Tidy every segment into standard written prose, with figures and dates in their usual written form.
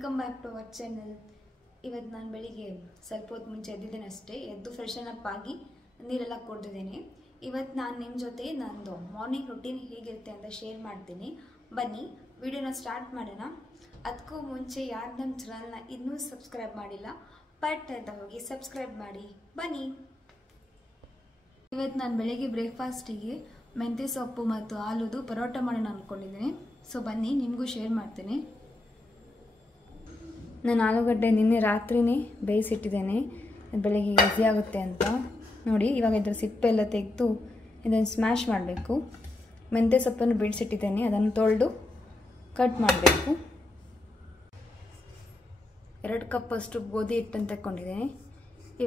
Welcome back to our channel. ಇವತ್ತು ನಾನು ಬೆಳಿಗ್ಗೆ ಸ್ವಲ್ಪ ಹೊತ್ತು ಮುಂಚೆ ಎದ್ದಿದ್ದೇನೆ ಅಷ್ಟೇ. ಎದ್ದು ಫ್ರೆಶನ್ ಅಪ್ ಆಗಿ ನೀರೆಲ್ಲ ಕುಡಿದಿದ್ದೇನೆ. ಇವತ್ತು ನಾನು ನಿಮ್ಮ ಜೊತೆ ನಂದು ಮಾರ್ನಿಂಗ್ ರುಟೀನ್ ಹೇಗಿರುತ್ತೆ ಅಂತ ಶೇರ್ ಮಾಡ್ತೀನಿ. ಬನ್ನಿ ವಿಡಿಯೋನ ಸ್ಟಾರ್ಟ್ ಮಾಡೋಣ. ಅದಕ್ಕೂ ಮುಂಚೆ ಯಾರು ನಮ್ಮ ಚಾನಲ್ನ ಇನ್ನೂ ಸಬ್ಸ್ಕ್ರೈಬ್ ಮಾಡಿಲ್ಲ ಪಟ್ ಅಂತ ಹೋಗಿ ಸಬ್ಸ್ಕ್ರೈಬ್ ಮಾಡಿ ಬನ್ನಿ. ಇವತ್ತು ನಾನು ಬೆಳಿಗ್ಗೆ ಬ್ರೇಕ್ಫಾಸ್ಟಿಗೆ ಮೆಂತ್ಯ ಸೊಪ್ಪು ಮತ್ತು ಆಲೂದು ಪರೋಟ ಮಾಡೋಣ ಅಂದ್ಕೊಂಡಿದ್ದೀನಿ. ಸೊ ಬನ್ನಿ ನಿಮಗೂ ಶೇರ್ ಮಾಡ್ತೀನಿ. ನಾನು ಆಲೂಗಡ್ಡೆ ನಿನ್ನೆ ರಾತ್ರಿನೇ ಬೇಯಿಸಿಟ್ಟಿದ್ದೇನೆ, ಬೆಳಗ್ಗೆ ಈಸಿ ಆಗುತ್ತೆ ಅಂತ. ನೋಡಿ, ಇವಾಗ ಇದ್ರ ಸಿಪ್ಪೆ ಎಲ್ಲ ತೆಗೆದು ಇದನ್ನು ಸ್ಮ್ಯಾಶ್ ಮಾಡಬೇಕು. ಮೆಂತ್ಯ ಸೊಪ್ಪನ್ನು ಬಿಡಿಸಿಟ್ಟಿದ್ದೇನೆ, ಅದನ್ನು ತೊಳೆದು ಕಟ್ ಮಾಡಬೇಕು. 2 ಕಪ್ ಅಷ್ಟು ಗೋಧಿ ಹಿಟ್ಟನ್ನು ತಗೊಂಡಿದ್ದೇನೆ.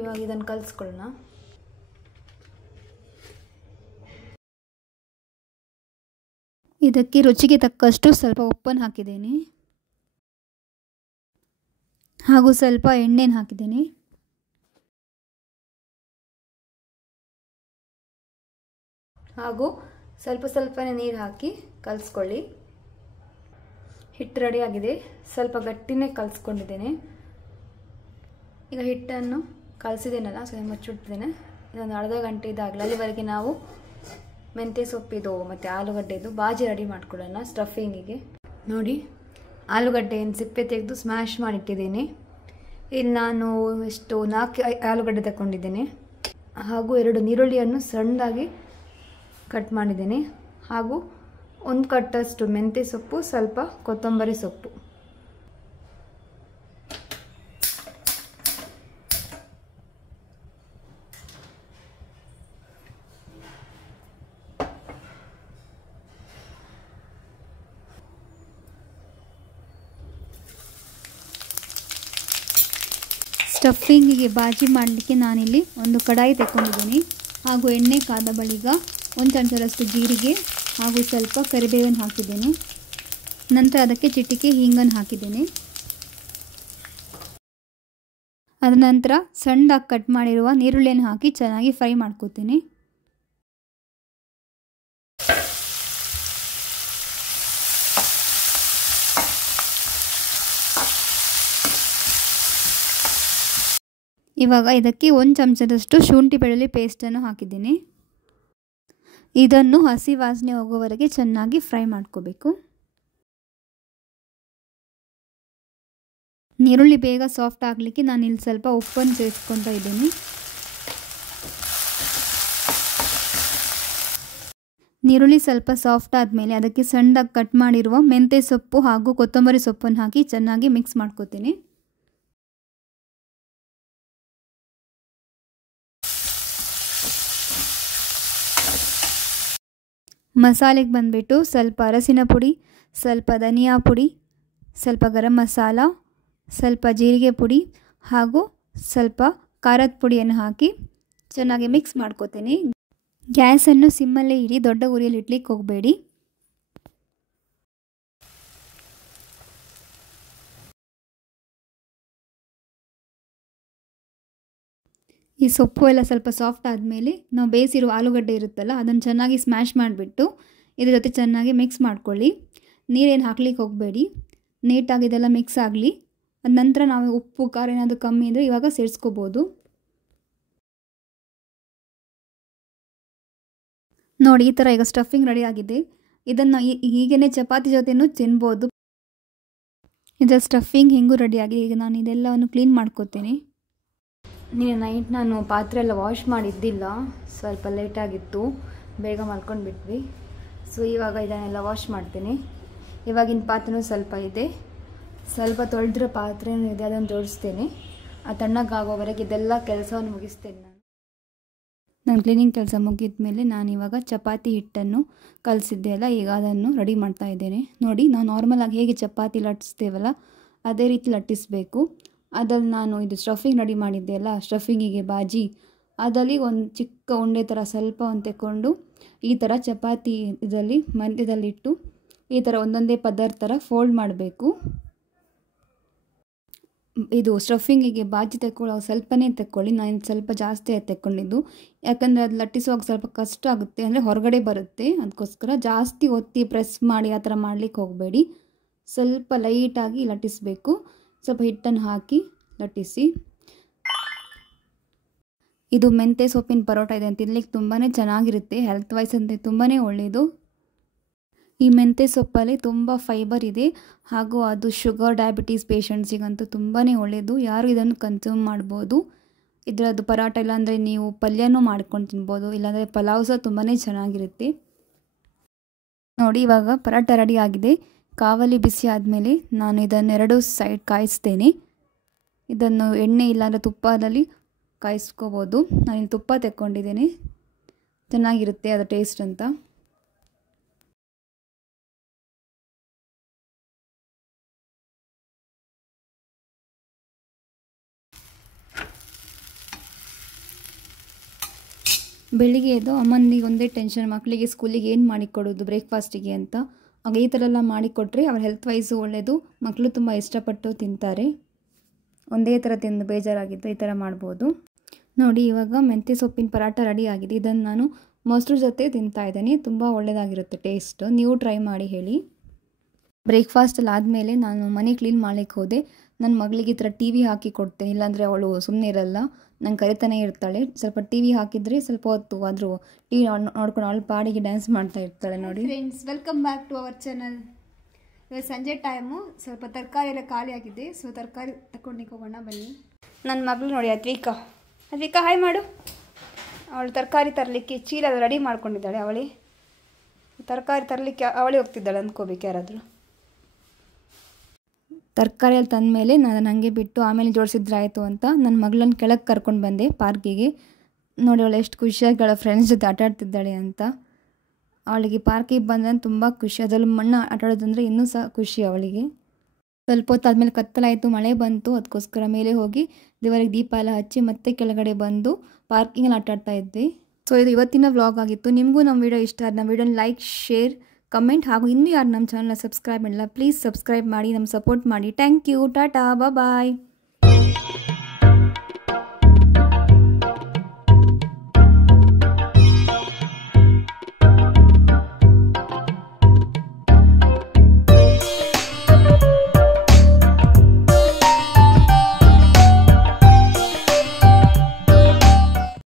ಇವಾಗ ಇದನ್ನು ಕಲಿಸ್ಕೊಳ್ಳೋಣ. ಇದಕ್ಕೆ ರುಚಿಗೆ ತಕ್ಕಷ್ಟು ಸ್ವಲ್ಪ ಉಪ್ಪನ್ನು ಹಾಕಿದ್ದೇನೆ ಹಾಗೂ ಸ್ವಲ್ಪ ಎಣ್ಣೆನ ಹಾಕಿದ್ದೀನಿ. ಹಾಗೂ ಸ್ವಲ್ಪನೇ ನೀರು ಹಾಕಿ ಕಲಿಸ್ಕೊಳ್ಳಿ. ಹಿಟ್ಟು ರೆಡಿ ಆಗಿದೆ. ಸ್ವಲ್ಪ ಗಟ್ಟಿನೇ ಕಲಿಸ್ಕೊಂಡಿದ್ದೇನೆ. ಈಗ ಹಿಟ್ಟನ್ನು ಕಲಿಸಿದ್ದೇನಲ್ಲ, ಸ್ವಲ್ಪ ಮುಚ್ಚಿಟ್ಟಿದ್ದೇನೆ. ಇದೊಂದು ಅರ್ಧ ಗಂಟೆ ಇದಾಗಲಿ. ಅಲ್ಲಿವರೆಗೆ ನಾವು ಮೆಂತ್ಯ ಸೊಪ್ಪಿದು ಮತ್ತು ಆಲೂಗಡ್ಡೆದು ಬಾಜಿ ರೆಡಿ ಮಾಡ್ಕೊಳ್ಳೋಣ ಸ್ಟಫಿಂಗಿಗೆ. ನೋಡಿ, ಆಲೂಗಡ್ಡೆಯನ್ನು ಸಿಪ್ಪೆ ತೆಗೆದು ಸ್ಮ್ಯಾಶ್ ಮಾಡಿಟ್ಟಿದ್ದೀನಿ. ಇಲ್ಲಿ ನಾನು 4 ಆಲೂಗಡ್ಡೆ ತಗೊಂಡಿದ್ದೇನೆ ಹಾಗೂ 2 ನೀರುಳ್ಳಿಯನ್ನು ಸಣ್ಣದಾಗಿ ಕಟ್ ಮಾಡಿದ್ದೇನೆ ಹಾಗೂ 1 ಕಟ್ಟಷ್ಟು ಮೆಂತ್ಯ ಸೊಪ್ಪು, ಸ್ವಲ್ಪ ಕೊತ್ತಂಬರಿ ಸೊಪ್ಪು. ಸ್ಟಫಿಂಗಿಗೆ ಬಾಜಿ ಮಾಡಲಿಕ್ಕೆ ನಾನಿಲ್ಲಿ ಒಂದು ಕಡಾಯಿ ತಗೊಂಡಿದ್ದೀನಿ ಹಾಗೂ ಎಣ್ಣೆ ಕಾದ ಬಳಿಕ 1 ಚಮಚದಷ್ಟು ಜೀರಿಗೆ ಹಾಗೂ ಸ್ವಲ್ಪ ಕರಿಬೇವನ್ನು ಹಾಕಿದ್ದೇನೆ. ನಂತರ ಅದಕ್ಕೆ ಚಿಟಿಕೆ ಹಿಂಗನ್ನು ಹಾಕಿದ್ದೇನೆ. ಅದರ ನಂತರ ಸಣ್ಣದಾಗಿ ಕಟ್ ಮಾಡಿರುವ ನೀರುಳ್ಳಿಯನ್ನು ಹಾಕಿ ಚೆನ್ನಾಗಿ ಫ್ರೈ ಮಾಡ್ಕೋತೀನಿ. ಇವಾಗ ಇದಕ್ಕೆ 1 ಚಮಚದಷ್ಟು ಶುಂಠಿ ಬೆಳ್ಳುಳ್ಳಿ ಪೇಸ್ಟನ್ನು ಹಾಕಿದ್ದೀನಿ. ಇದನ್ನು ಹಸಿ ವಾಸನೆ ಹೋಗೋವರೆಗೆ ಚೆನ್ನಾಗಿ ಫ್ರೈ ಮಾಡ್ಕೋಬೇಕು. ನೀರುಳ್ಳಿ ಬೇಗ ಸಾಫ್ಟ್ ಆಗಲಿಕ್ಕೆ ನಾನು ಇಲ್ಲಿ ಸ್ವಲ್ಪ ಉಪ್ಪನ್ನು ಸೇರಿಸ್ಕೊತಾ ಇದ್ದೀನಿ. ನೀರುಳ್ಳಿ ಸ್ವಲ್ಪ ಸಾಫ್ಟ್ ಆದಮೇಲೆ ಅದಕ್ಕೆ ಸಣ್ಣದಾಗಿ ಕಟ್ ಮಾಡಿರುವ ಮೆಂತ್ಯ ಸೊಪ್ಪು ಹಾಗೂ ಕೊತ್ತಂಬರಿ ಸೊಪ್ಪನ್ನು ಹಾಕಿ ಚೆನ್ನಾಗಿ ಮಿಕ್ಸ್ ಮಾಡ್ಕೋತೀನಿ. ಮಸಾಲೆಗೆ ಬಂದುಬಿಟ್ಟು ಸ್ವಲ್ಪ ಅರಸಿನ ಪುಡಿ, ಸ್ವಲ್ಪ ಧನಿಯಾ ಪುಡಿ, ಸ್ವಲ್ಪ ಗರಂ ಮಸಾಲ, ಸ್ವಲ್ಪ ಜೀರಿಗೆ ಪುಡಿ ಹಾಗೂ ಸ್ವಲ್ಪ ಖಾರದ ಪುಡಿಯನ್ನು ಹಾಕಿ ಚೆನ್ನಾಗಿ ಮಿಕ್ಸ್ ಮಾಡ್ಕೋತೀನಿ. ಗ್ಯಾಸನ್ನು ಸಿಮ್ಮಲ್ಲೇ ಇಡಿ, ದೊಡ್ಡ ಉರಿಯಲ್ಲಿ ಇಡ್ಲಿಕ್ಕೆ ಹೋಗಬೇಡಿ. ಈ ಸೊಪ್ಪು ಎಲ್ಲ ಸ್ವಲ್ಪ ಸಾಫ್ಟ್ ಆದಮೇಲೆ ನಾವು ಬೇಯಿಸಿರುವ ಆಲೂಗಡ್ಡೆ ಇರುತ್ತಲ್ಲ, ಅದನ್ನು ಚೆನ್ನಾಗಿ ಸ್ಮ್ಯಾಶ್ ಮಾಡಿಬಿಟ್ಟು ಇದ್ರ ಜೊತೆ ಚೆನ್ನಾಗಿ ಮಿಕ್ಸ್ ಮಾಡ್ಕೊಳ್ಳಿ. ನೀರೇನು ಹಾಕ್ಲಿಕ್ಕೆ ಹೋಗಬೇಡಿ, ನೀಟಾಗಿ ಇದೆಲ್ಲ ಮಿಕ್ಸ್ ಆಗಲಿ. ಅದ ನಂತರ ನಾವು ಉಪ್ಪು ಖಾರ ಏನಾದರೂ ಕಮ್ಮಿ ಇದ್ದರೆ ಇವಾಗ ಸೇರಿಸ್ಕೋಬೋದು. ನೋಡಿ, ಈ ಥರ ಈಗ ಸ್ಟಫಿಂಗ್ ರೆಡಿ ಆಗಿದೆ. ಇದನ್ನು ಹೀಗೇ ಚಪಾತಿ ಜೊತೆನೂ ತಿನ್ಬೋದು. ಇದರ ಸ್ಟಫಿಂಗ್ ಹೆಂಗೂ ರೆಡಿ ಆಗಿದೆ. ಈಗ ನಾನು ಇದೆಲ್ಲವನ್ನು ಕ್ಲೀನ್ ಮಾಡ್ಕೋತೀನಿ. ನೀನು ನೈಟ್ ನಾನು ಪಾತ್ರೆ ಎಲ್ಲ ವಾಶ್ ಮಾಡಿದ್ದಿಲ್ಲ, ಸ್ವಲ್ಪ ಲೇಟಾಗಿತ್ತು, ಬೇಗ ಮಲ್ಕೊಂಡ್ಬಿಟ್ವಿ. ಸೊ ಇವಾಗ ಇದನ್ನೆಲ್ಲ ವಾಶ್ ಮಾಡ್ತೀನಿ. ಇವಾಗಿನ ಪಾತ್ರೆನೂ ಸ್ವಲ್ಪ ಇದೆ, ಸ್ವಲ್ಪ ತೊಳೆದಿರೋ ಪಾತ್ರೆನೂ ಇದೆ, ಅದನ್ನು ಜೋಡಿಸ್ತೇನೆ. ಆ ತಣ್ಣಗಾಗೋವರೆಗೆ ಇದೆಲ್ಲ ಕೆಲಸವನ್ನು ಮುಗಿಸ್ತೇನೆ. ನಾನು ಕ್ಲೀನಿಂಗ್ ಕೆಲಸ ಮುಗಿದ ಮೇಲೆ ನಾನಿವಾಗ ಚಪಾತಿ ಹಿಟ್ಟನ್ನು ಕಲಸಿದ್ದೆ ಅಲ್ಲ, ಈಗ ಅದನ್ನು ರೆಡಿ ಮಾಡ್ತಾ ಇದ್ದೇನೆ. ನೋಡಿ, ನಾವು ನಾರ್ಮಲಾಗಿ ಹೇಗೆ ಚಪಾತಿ ಲಟ್ಟಿಸ್ತೇವಲ್ಲ ಅದೇ ರೀತಿ ಲಟ್ಟಿಸಬೇಕು. ಅದ್ರಲ್ಲಿ ನಾನು ಇದು ಸ್ಟಫಿಂಗ್ ರೆಡಿ ಮಾಡಿದ್ದೆ ಅಲ್ಲ, ಸ್ಟಫಿಂಗಿಗೆ ಬಾಜಿ, ಅದರಲ್ಲಿ ಒಂದು ಚಿಕ್ಕ ಉಂಡೆ ಥರ ಸ್ವಲ್ಪ ಒಂದು ತೆಕ್ಕೊಂಡು ಈ ಥರ ಚಪಾತಿ ಇದರಲ್ಲಿ ಮಧ್ಯದಲ್ಲಿಟ್ಟು ಈ ಥರ ಒಂದೊಂದೇ ಪದಾರ್ಥ ಥರ ಫೋಲ್ಡ್ ಮಾಡಬೇಕು. ಇದು ಸ್ಟಫಿಂಗಿಗೆ ಬಾಜಿ ತೆಕ್ಕೊಳ್ಳೋ ಸ್ವಲ್ಪನೇ ತೆಕ್ಕೊಳ್ಳಿ. ನಾನು ಸ್ವಲ್ಪ ಜಾಸ್ತಿ ತೆಕ್ಕೊಂಡಿದ್ದು, ಯಾಕಂದರೆ ಅದು ಲಟ್ಟಿಸುವಾಗ ಸ್ವಲ್ಪ ಕಷ್ಟ ಆಗುತ್ತೆ, ಅಂದರೆ ಹೊರಗಡೆ ಬರುತ್ತೆ. ಅದಕ್ಕೋಸ್ಕರ ಜಾಸ್ತಿ ಒತ್ತಿ ಪ್ರೆಸ್ ಮಾಡಿ ಆ ಥರ ಮಾಡಲಿಕ್ಕೆ ಹೋಗಬೇಡಿ. ಸ್ವಲ್ಪ ಲೈಟಾಗಿ ಲಟ್ಟಿಸಬೇಕು. ಸ್ವಲ್ಪ ಹಿಟ್ಟನ್ನು ಹಾಕಿ ಲಟ್ಟಿಸಿ. ಇದು ಮೆಂತ್ಯ ಸೊಪ್ಪಿನ ಪರೋಟ ಇದೆ, ತಿನ್ನಲಿಕ್ಕೆ ತುಂಬಾ ಚೆನ್ನಾಗಿರುತ್ತೆ, ಹೆಲ್ತ್ ವೈಸ್ ಅಂತ ತುಂಬಾ ಒಳ್ಳೆಯದು. ಈ ಮೆಂತ್ಯ ಸೊಪ್ಪಲ್ಲಿ ತುಂಬ ಫೈಬರ್ ಇದೆ ಹಾಗೂ ಅದು ಶುಗರ್ ಡಯಾಬಿಟೀಸ್ ಪೇಷಂಟ್ಸಿಗಂತೂ ತುಂಬಾ ಒಳ್ಳೆಯದು. ಯಾರು ಇದನ್ನು ಕನ್ಸ್ಯೂಮ್ ಮಾಡ್ಬೋದು. ಇದರದ್ದು ಪರೋಟ ಇಲ್ಲಾಂದರೆ ನೀವು ಪಲ್ಯನೂ ಮಾಡ್ಕೊಂಡು ತಿನ್ಬೋದು, ಇಲ್ಲಾಂದರೆ ಪಲಾವ್ ಸಹ ತುಂಬಾ ಚೆನ್ನಾಗಿರುತ್ತೆ. ನೋಡಿ ಇವಾಗ ಪರೋಟ ರೆಡಿ ಆಗಿದೆ. ಕಾವಲಿ ಬಿಸಿ ಆದಮೇಲೆ ನಾನು ಇದನ್ನು 2 ಸೈಡ್ ಕಾಯಿಸ್ತೇನೆ. ಇದನ್ನು ಎಣ್ಣೆ ಇಲ್ಲಾಂದರೆ ತುಪ್ಪದಲ್ಲಿ ಕಾಯಿಸ್ಕೋಬೋದು. ನಾನಿಲ್ಲಿ ತುಪ್ಪ ತೆಕ್ಕೊಂಡಿದ್ದೇನೆ, ಚೆನ್ನಾಗಿರುತ್ತೆ ಅದು ಟೇಸ್ಟ್ ಅಂತ. ಬೆಳಿಗ್ಗೆ ಎದ್ದು ಅಮ್ಮನಿಗೆ ಒಂದೇ ಟೆನ್ಷನ್, ಮಕ್ಕಳಿಗೆ ಸ್ಕೂಲಿಗೆ ಏನು ಮಾಡಿಕೊಡೋದು ಬ್ರೇಕ್ಫಾಸ್ಟಿಗೆ ಅಂತ. ಆಗ ಈ ಥರ ಎಲ್ಲ ಮಾಡಿಕೊಟ್ರೆ ಅವ್ರ ಹೆಲ್ತ್ ವೈಸು ಒಳ್ಳೆಯದು, ಮಕ್ಕಳು ತುಂಬ ಇಷ್ಟಪಟ್ಟು ತಿಂತಾರೆ. ಒಂದೇ ಥರ ತಿಂದು ಬೇಜಾರಾಗಿದ್ದು ಈ ಥರ ಮಾಡ್ಬೋದು. ನೋಡಿ ಇವಾಗ ಮೆಂತ್ಯ ಸೊಪ್ಪಿನ ಪರೋಟ ರೆಡಿ ಆಗಿದೆ. ಇದನ್ನು ನಾನು ಮೊಸರು ಜೊತೆ ತಿಂತಾಯಿದ್ದೀನಿ, ತುಂಬ ಒಳ್ಳೆಯದಾಗಿರುತ್ತೆ ಟೇಸ್ಟು. ನೀವು ಟ್ರೈ ಮಾಡಿ ಹೇಳಿ. ಬ್ರೇಕ್ಫಾಸ್ಟಲ್ಲಿ ಆದಮೇಲೆ ನಾನು ಮನೆ ಕ್ಲೀನ್ ಮಾಡಲಿಕ್ಕೆ ಹೋದೆ. ನನ್ನ ಮಗಳಿಗೆ ಈ ಥರ ಟಿ ವಿ ಹಾಕಿ ಕೊಡ್ತೇನೆ, ಇಲ್ಲಾಂದರೆ ಅವಳು ಸುಮ್ಮನೆ ಇರಲ್ಲ, ನಂಗೆ ಕರಿತಾನೆ ಇರ್ತಾಳೆ. ಸ್ವಲ್ಪ ಟಿ ವಿ ಹಾಕಿದರೆ ಸ್ವಲ್ಪ ಹೊತ್ತು ಆದರೂ ಟಿ ವಿ ನೋಡ್ಕೊಂಡು ಅವಳು ಪಾಡಿಗೆ ಡ್ಯಾನ್ಸ್ ಮಾಡ್ತಾ ಇರ್ತಾಳೆ. ನೋಡಿ friends, welcome back to our channel. ಇವತ್ತು ಸಂಜೆ ಟೈಮು, ಸ್ವಲ್ಪ ತರಕಾರಿ ಎಲ್ಲ ಖಾಲಿ ಆಗಿದೆ, ಸೊ ತರಕಾರಿ ತಗೊಂಡಿಗೆ ಹೋಗೋಣ ಬನ್ನಿ. ನನ್ನ ಮಗಳು ನೋಡಿ ಅದ್ವಿಕಾ ಹಾಯ್ ಮಾಡು. ಅವಳು ತರಕಾರಿ ತರಲಿಕ್ಕೆ ಚೀಲ ರೆಡಿ ಮಾಡ್ಕೊಂಡಿದ್ದಾಳೆ. ಅವಳೇ ತರಕಾರಿ ತರಲಿಕ್ಕೆ ಅವಳೇ ಹೋಗ್ತಿದ್ದಾಳೆ ಅಂದ್ಕೋಬೇಕು ಯಾರಾದರೂ. ತರಕಾರಿಯಲ್ಲಿ ತಂದಮೇಲೆ ನಾನು ನನಗೆ ಬಿಟ್ಟು ಆಮೇಲೆ ಜೋಡಿಸಿದ್ರೆ ಆಯಿತು ಅಂತ ನನ್ನ ಮಗಳನ್ನ ಕೆಳಗೆ ಕರ್ಕೊಂಡು ಬಂದೆ ಪಾರ್ಕಿಗೆ. ನೋಡಿ ಅವಳು ಎಷ್ಟು ಖುಷಿಯಾಗಿ ಅವಳ ಫ್ರೆಂಡ್ಸ್ ಜೊತೆ ಆಟಾಡ್ತಿದ್ದಾಳೆ ಅಂತ. ಅವಳಿಗೆ ಪಾರ್ಕಿಗೆ ಬಂದರೆ ತುಂಬ ಖುಷಿ, ಅದರಲ್ಲಿ ಮಣ್ಣು ಆಟಾಡೋದಂದರೆ ಇನ್ನೂ ಸಹ ಖುಷಿ ಅವಳಿಗೆ. ಸ್ವಲ್ಪ ಹೊತ್ತು ಆದಮೇಲೆ ಕತ್ತಲಾಯಿತು, ಮಳೆ ಬಂತು, ಅದಕ್ಕೋಸ್ಕರ ಮೇಲೆ ಹೋಗಿ ದೇವರಿಗೆ ದೀಪ ಎಲ್ಲ ಹಚ್ಚಿ ಮತ್ತೆ ಕೆಳಗಡೆ ಬಂದು ಪಾರ್ಕಿಂಗಲ್ಲಿ ಆಟಾಡ್ತಾ ಇದ್ವಿ. ಸೊ ಇದು ಇವತ್ತಿನ ವ್ಲಾಗ್ ಆಗಿತ್ತು. ನಿಮಗೂ ನಮ್ಮ ವಿಡಿಯೋ ಇಷ್ಟ ಆದ ನಮ್ಮ ವಿಡಿಯೋನ ಲೈಕ್, ಶೇರ್, ಕಮೆಂಟ್ ಹಾಗೂ ಇನ್ನೂ ಯಾರು ನಮ್ಮ ಚಾನಲ್ನ ಸಬ್ಸ್ಕ್ರೈಬ್ ಮಾಡಿಲ್ಲ ಪ್ಲೀಸ್ ಸಬ್ಸ್ಕ್ರೈಬ್ ಮಾಡಿ, ನಮ್ಮ ಸಪೋರ್ಟ್ ಮಾಡಿ. Thank you, tata, bye.